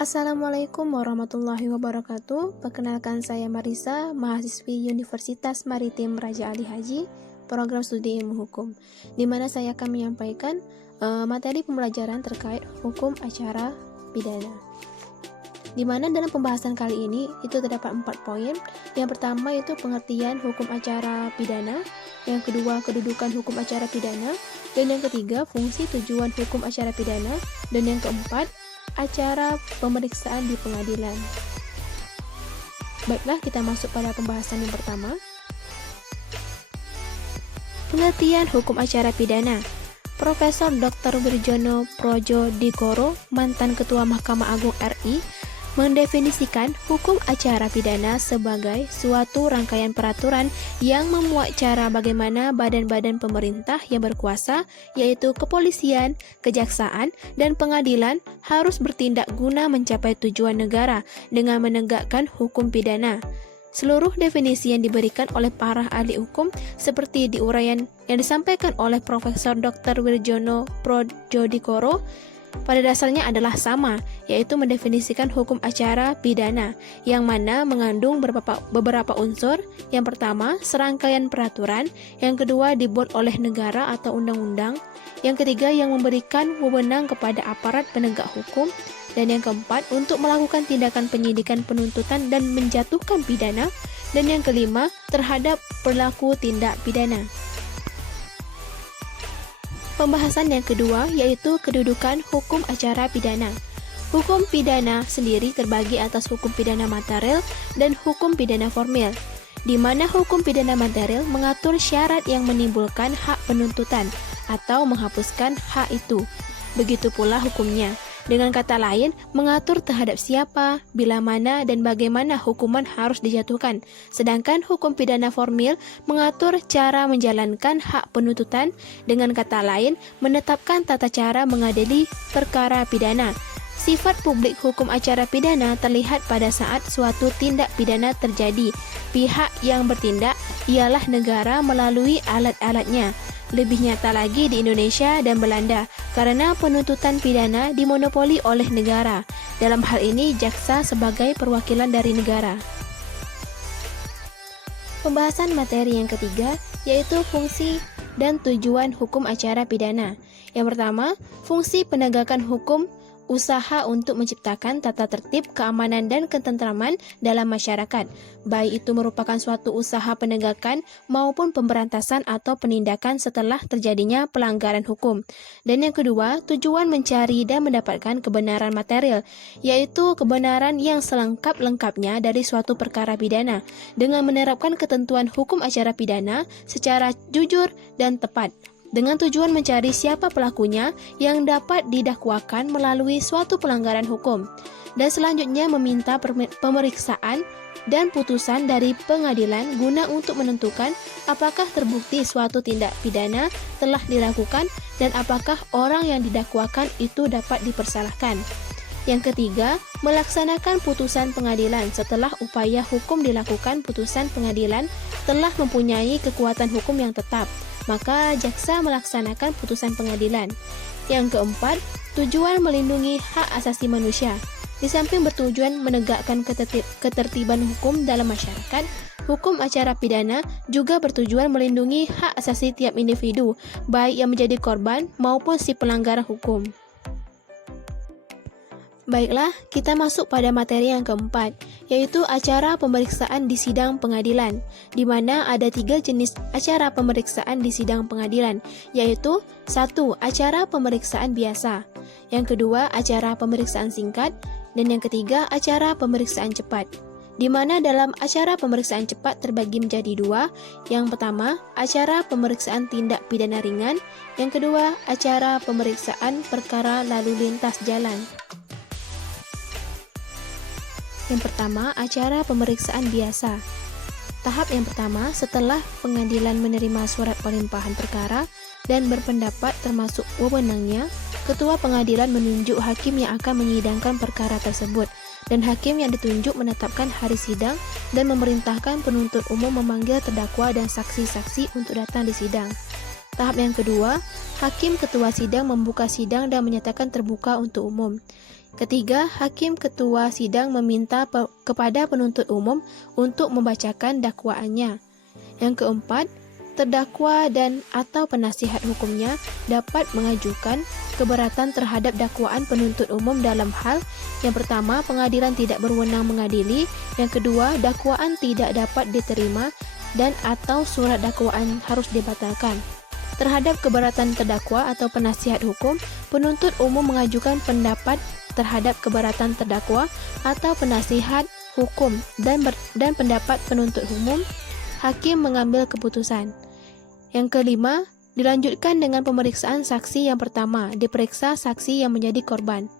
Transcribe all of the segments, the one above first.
Assalamualaikum warahmatullahi wabarakatuh. Perkenalkan saya Marisa, mahasiswi Universitas Maritim Raja Ali Haji, program studi ilmu hukum, di mana saya akan menyampaikan materi pembelajaran terkait hukum acara pidana. Di mana dalam pembahasan kali ini itu terdapat 4 poin. Yang pertama itu pengertian hukum acara pidana, yang kedua kedudukan hukum acara pidana, dan yang ketiga fungsi tujuan hukum acara pidana, dan yang keempat acara pemeriksaan di pengadilan. Baiklah, kita masuk pada pembahasan yang pertama. Pengertian hukum acara pidana. Profesor Dr. Wirjono Prodjodikoro, mantan Ketua Mahkamah Agung RI, mendefinisikan hukum acara pidana sebagai suatu rangkaian peraturan yang memuat cara bagaimana badan-badan pemerintah yang berkuasa, yaitu kepolisian, kejaksaan, dan pengadilan, harus bertindak guna mencapai tujuan negara dengan menegakkan hukum pidana. Seluruh definisi yang diberikan oleh para ahli hukum seperti diuraian yang disampaikan oleh Profesor Dr. Wirjono Prodjodikoro pada dasarnya adalah sama, yaitu mendefinisikan hukum acara pidana, yang mana mengandung beberapa unsur. Yang pertama, serangkaian peraturan. Yang kedua, dibuat oleh negara atau undang-undang. Yang ketiga, yang memberikan wewenang kepada aparat penegak hukum. Dan yang keempat, untuk melakukan tindakan penyidikan, penuntutan, dan menjatuhkan pidana. Dan yang kelima, terhadap pelaku tindak pidana. Pembahasan yang kedua yaitu kedudukan hukum acara pidana. Hukum pidana sendiri terbagi atas hukum pidana material dan hukum pidana formil, di mana hukum pidana material mengatur syarat yang menimbulkan hak penuntutan atau menghapuskan hak itu. Begitu pula hukumnya. Dengan kata lain, mengatur terhadap siapa, bila mana, dan bagaimana hukuman harus dijatuhkan. Sedangkan hukum pidana formil mengatur cara menjalankan hak penuntutan, dengan kata lain, menetapkan tata cara mengadili perkara pidana. Sifat publik hukum acara pidana terlihat pada saat suatu tindak pidana terjadi. Pihak yang bertindak ialah negara melalui alat-alatnya. Lebih nyata lagi di Indonesia dan Belanda, karena penuntutan pidana dimonopoli oleh negara. Dalam hal ini, jaksa sebagai perwakilan dari negara. Pembahasan materi yang ketiga, yaitu fungsi dan tujuan hukum acara pidana. Yang pertama, fungsi penegakan hukum, usaha untuk menciptakan tata tertib, keamanan, dan ketentraman dalam masyarakat, baik itu merupakan suatu usaha penegakan maupun pemberantasan atau penindakan setelah terjadinya pelanggaran hukum. Dan yang kedua, tujuan mencari dan mendapatkan kebenaran material, yaitu kebenaran yang selengkap-lengkapnya dari suatu perkara pidana, dengan menerapkan ketentuan hukum acara pidana secara jujur dan tepat, dengan tujuan mencari siapa pelakunya yang dapat didakwakan melalui suatu pelanggaran hukum, dan selanjutnya meminta pemeriksaan dan putusan dari pengadilan guna untuk menentukan apakah terbukti suatu tindak pidana telah dilakukan dan apakah orang yang didakwakan itu dapat dipersalahkan. Yang ketiga, melaksanakan putusan pengadilan setelah upaya hukum dilakukan. Putusan pengadilan telah mempunyai kekuatan hukum yang tetap, maka jaksa melaksanakan putusan pengadilan. Yang keempat, tujuan melindungi hak asasi manusia. Di samping bertujuan menegakkan ketertiban hukum dalam masyarakat, hukum acara pidana juga bertujuan melindungi hak asasi tiap individu, baik yang menjadi korban maupun si pelanggaran hukum. Baiklah, kita masuk pada materi yang keempat, yaitu acara pemeriksaan di sidang pengadilan, di mana ada 3 jenis acara pemeriksaan di sidang pengadilan, yaitu 1. Acara pemeriksaan biasa, yang kedua acara pemeriksaan singkat, dan yang ketiga acara pemeriksaan cepat, di mana dalam acara pemeriksaan cepat terbagi menjadi 2. Yang pertama, acara pemeriksaan tindak pidana ringan, yang kedua acara pemeriksaan perkara lalu lintas jalan. Yang pertama, acara pemeriksaan biasa. Tahap yang pertama, setelah pengadilan menerima surat pelimpahan perkara dan berpendapat termasuk wewenangnya, ketua pengadilan menunjuk hakim yang akan menyidangkan perkara tersebut, dan hakim yang ditunjuk menetapkan hari sidang dan memerintahkan penuntut umum memanggil terdakwa dan saksi-saksi untuk datang di sidang. Tahap yang kedua, hakim ketua sidang membuka sidang dan menyatakan terbuka untuk umum. Ketiga, hakim ketua sidang meminta kepada penuntut umum untuk membacakan dakwaannya. Yang keempat, terdakwa dan atau penasihat hukumnya dapat mengajukan keberatan terhadap dakwaan penuntut umum dalam hal yang pertama, pengadilan tidak berwenang mengadili, yang kedua, dakwaan tidak dapat diterima dan atau surat dakwaan harus dibatalkan. Terhadap keberatan terdakwa atau penasihat hukum, penuntut umum mengajukan pendapat terhadap keberatan terdakwa atau penasihat hukum dan pendapat penuntut umum, hakim mengambil keputusan. Yang kelima, dilanjutkan dengan pemeriksaan saksi yang pertama, diperiksa saksi yang menjadi korban.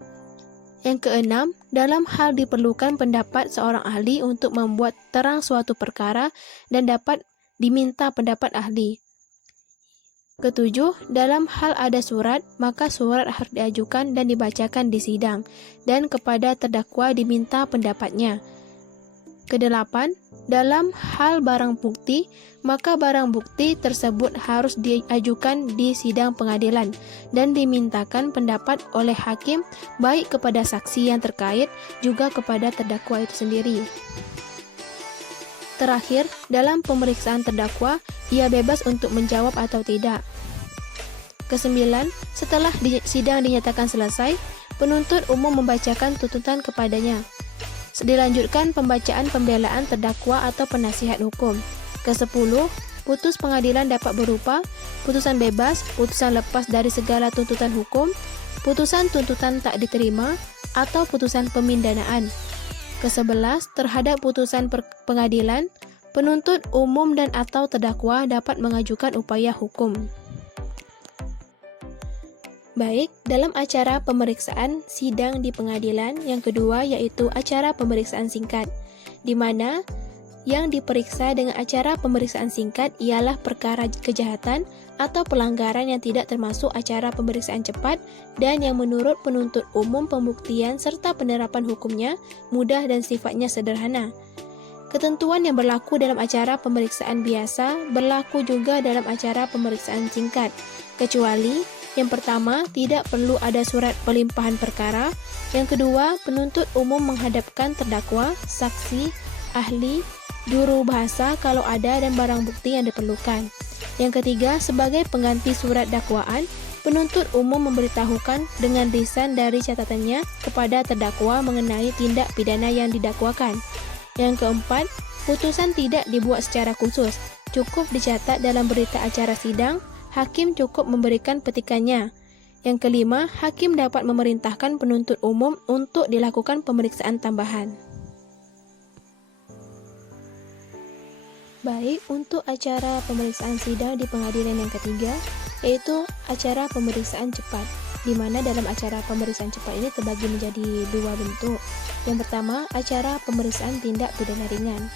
Yang keenam, dalam hal diperlukan pendapat seorang ahli untuk membuat terang suatu perkara dan dapat diminta pendapat ahli. Ketujuh, dalam hal ada surat, maka surat harus diajukan dan dibacakan di sidang, dan kepada terdakwa diminta pendapatnya. Kedelapan, dalam hal barang bukti, maka barang bukti tersebut harus diajukan di sidang pengadilan dan dimintakan pendapat oleh hakim baik kepada saksi yang terkait juga kepada terdakwa itu sendiri. Terakhir, dalam pemeriksaan terdakwa, ia bebas untuk menjawab atau tidak. Kesembilan, setelah sidang dinyatakan selesai, penuntut umum membacakan tuntutan kepadanya. Dilanjutkan pembacaan pembelaan terdakwa atau penasihat hukum. Kesepuluh, putus pengadilan dapat berupa putusan bebas, putusan lepas dari segala tuntutan hukum, putusan tuntutan tak diterima, atau putusan pemindanaan. Kesebelas, terhadap putusan pengadilan, penuntut umum dan atau terdakwa dapat mengajukan upaya hukum. Baik, dalam acara pemeriksaan sidang di pengadilan, yang kedua yaitu acara pemeriksaan singkat, di mana yang diperiksa dengan acara pemeriksaan singkat ialah perkara kejahatan atau pelanggaran yang tidak termasuk acara pemeriksaan cepat dan yang menurut penuntut umum pembuktian serta penerapan hukumnya mudah dan sifatnya sederhana. Ketentuan yang berlaku dalam acara pemeriksaan biasa berlaku juga dalam acara pemeriksaan singkat, kecuali yang pertama, tidak perlu ada surat pelimpahan perkara. Yang kedua, penuntut umum menghadapkan terdakwa, saksi, ahli, juru bahasa kalau ada dan barang bukti yang diperlukan. Yang ketiga, sebagai pengganti surat dakwaan, penuntut umum memberitahukan dengan lisan dari catatannya kepada terdakwa mengenai tindak pidana yang didakwakan. Yang keempat, putusan tidak dibuat secara khusus, cukup dicatat dalam berita acara sidang. Hakim cukup memberikan petikannya. Yang kelima, hakim dapat memerintahkan penuntut umum untuk dilakukan pemeriksaan tambahan. Baik, untuk acara pemeriksaan sidang di pengadilan yang ketiga, yaitu acara pemeriksaan cepat, di mana dalam acara pemeriksaan cepat ini terbagi menjadi dua bentuk. Yang pertama, acara pemeriksaan tindak pidana ringan.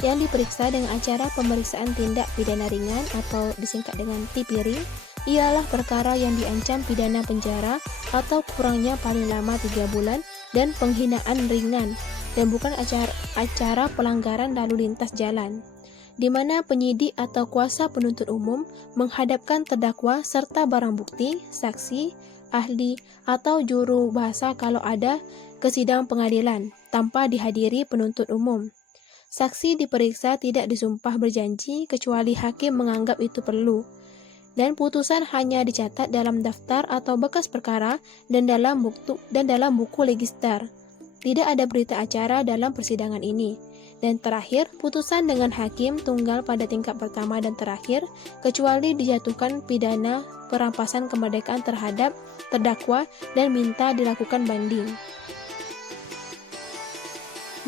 Yang diperiksa dengan acara pemeriksaan tindak pidana ringan atau disingkat dengan TPRI ialah perkara yang diancam pidana penjara atau kurangnya paling lama 3 bulan dan penghinaan ringan dan bukan acara pelanggaran lalu lintas jalan, di mana penyidik atau kuasa penuntut umum menghadapkan terdakwa serta barang bukti, saksi, ahli, atau juru bahasa kalau ada ke sidang pengadilan tanpa dihadiri penuntut umum. Saksi diperiksa tidak disumpah berjanji kecuali hakim menganggap itu perlu, dan putusan hanya dicatat dalam daftar atau bekas perkara dan dalam buku register. Tidak ada berita acara dalam persidangan ini. Dan terakhir, putusan dengan hakim tunggal pada tingkat pertama dan terakhir, kecuali dijatuhkan pidana perampasan kemerdekaan terhadap terdakwa dan minta dilakukan banding.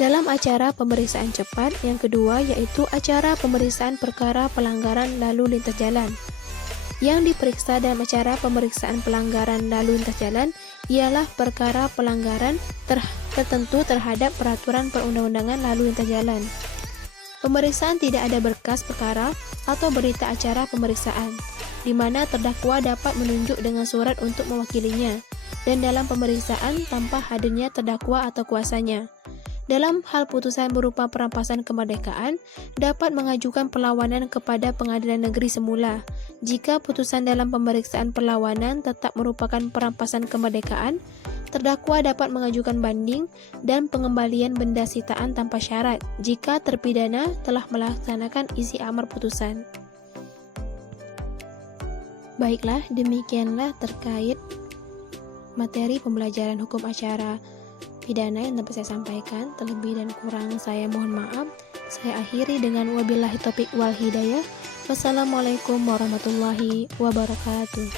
Dalam acara pemeriksaan cepat, yang kedua yaitu acara pemeriksaan perkara pelanggaran lalu lintas jalan. Yang diperiksa dalam acara pemeriksaan pelanggaran lalu lintas jalan ialah perkara pelanggaran tertentu terhadap peraturan perundang-undangan lalu lintas jalan. Pemeriksaan tidak ada berkas perkara atau berita acara pemeriksaan, di mana terdakwa dapat menunjuk dengan surat untuk mewakilinya, dan dalam pemeriksaan tanpa hadirnya terdakwa atau kuasanya. Dalam hal putusan berupa perampasan kemerdekaan, dapat mengajukan perlawanan kepada pengadilan negeri semula. Jika putusan dalam pemeriksaan perlawanan tetap merupakan perampasan kemerdekaan, terdakwa dapat mengajukan banding dan pengembalian benda sitaan tanpa syarat jika terpidana telah melaksanakan isi amar putusan. Baiklah, demikianlah terkait materi pembelajaran hukum acara pidana yang dapat saya sampaikan. Terlebih dan kurang saya mohon maaf. Saya akhiri dengan wabillahi taufiq wal hidayah. Wassalamualaikum warahmatullahi wabarakatuh.